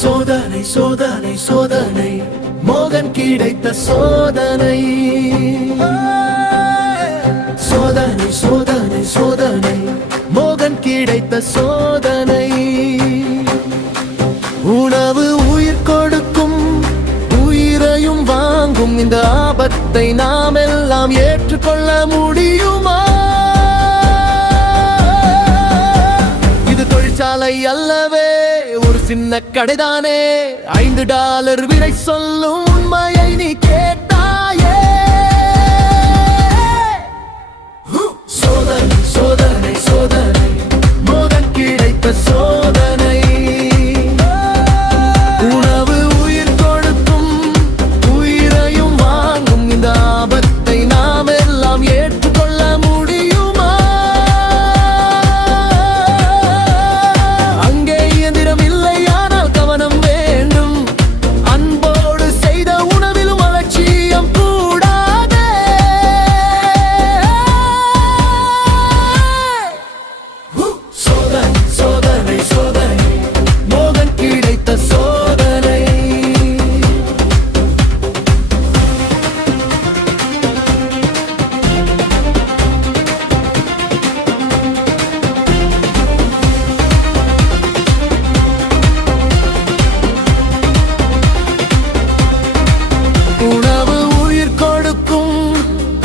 சோதனை சோதனை சோதனை மோகன் கிடைத்த சோதனை. சோதனை சோதனை சோதனை மோகன் கிடைத்த சோதனை. உணவு உயிர் கொடுக்கும், உயிரையும் வாங்கும் இந்த ஆபத்தை நாம் எல்லாம் ஏற்றுக்கொள்ள முடியுமா? இது தொழிற்சாலை அல்லவே, ஒரு சின்ன கடைதானே. $5 விலை சொல்லும் உண்மையை நீ கேட்டாயே. சோதனை சோதனை சோதனை மோகன் கிடைத்த சோதனை. உணவு உயிர் கொடுக்கும், உயிரையும் வாங்கும் இந்த ஆபத்தை நாம் எல்லாம் ஏற்றுக்கொள்ள முடியுமா? அங்கே இயந்திரம் இல்லை, ஆனால் கவனம் வேண்டும். அன்போடு செய்த உணவிலும் அலட்சியம் கூடாதே. சோதனை சோதனை சோதனை மோகன் கிடைத்த சோதனை. உணவு உயிர் கொடுக்கும்,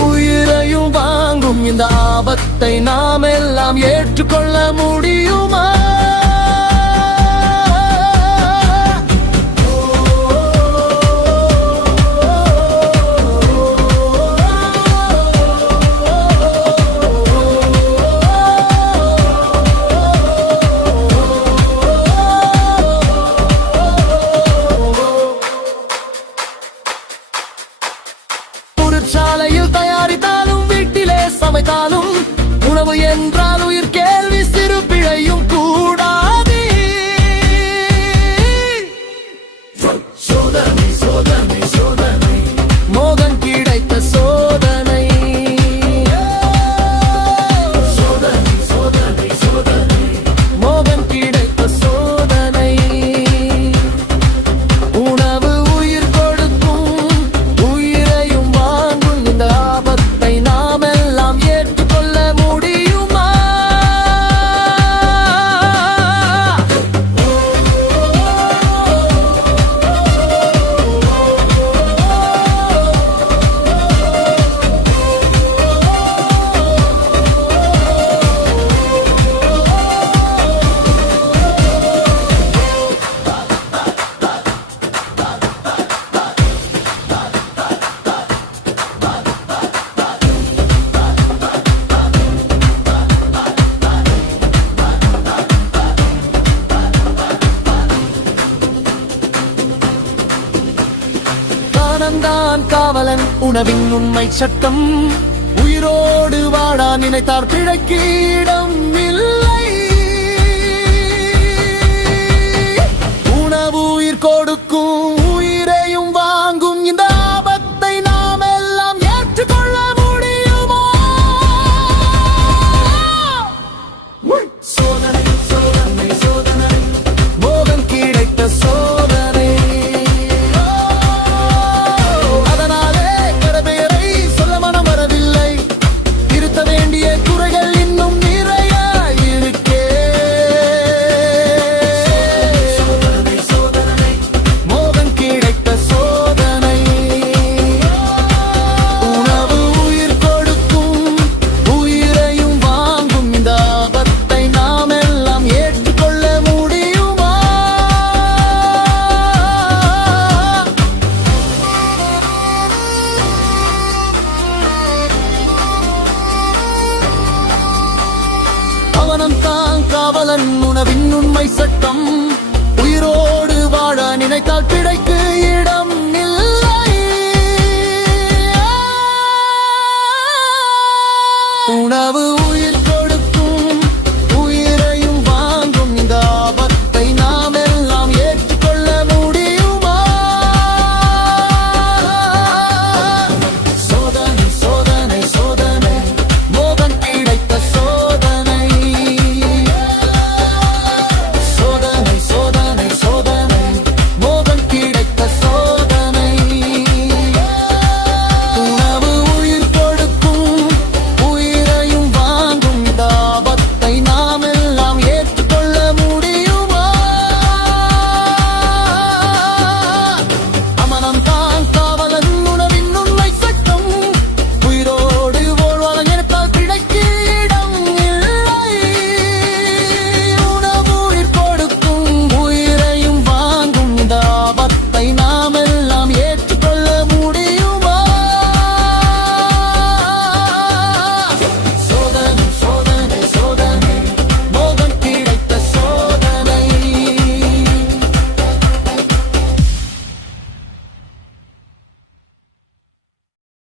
உயிரையும் வாங்கும் இந்த ஆபத்தை நாம் எல்லாம் ஏற்றுக்கொள்ள முடியுமா? சாலையில் தயாரித்தாலும் வீட்டிலே சமைத்தாலும் உணவு என்றால் உயிர் கேள்வி சிறு பிழையும் கூடாது. சோதனை சோதனை சோதனை மோகன் கிடைத்த சோதனை. சோதனை சோதனை சோதனை மோகன் கிடைத்த சோதனை. உணவு உயிர் கொடுக்கும், உயிரையும் வாங்கும் இந்த ஆபத்தை நாம் எல்லாம் ஏற்றுக்கொள்ள முடியுமா? தான் காவலன் உணவின் உண்மை சட்டம். உயிரோடு வாழா நினைத்தார் பிழைக்கு இடம் இல்லை. உணவு உயிர் கொடுக்கும், உயிரையும் வாங்கும் இந்த ஆபத்தை நாம் எல்லாம் ஏற்றுக்கொள்ள முடியுமா? சோதனை சோதனை சோதனை மோகன் கிடைத்த சோதனை. தான் காவலன் உணவின் உண்மை சட்டம். உயிரோடு வாழ நினைத்தால் பிழைக்கு இடம் இல்லை. உணவு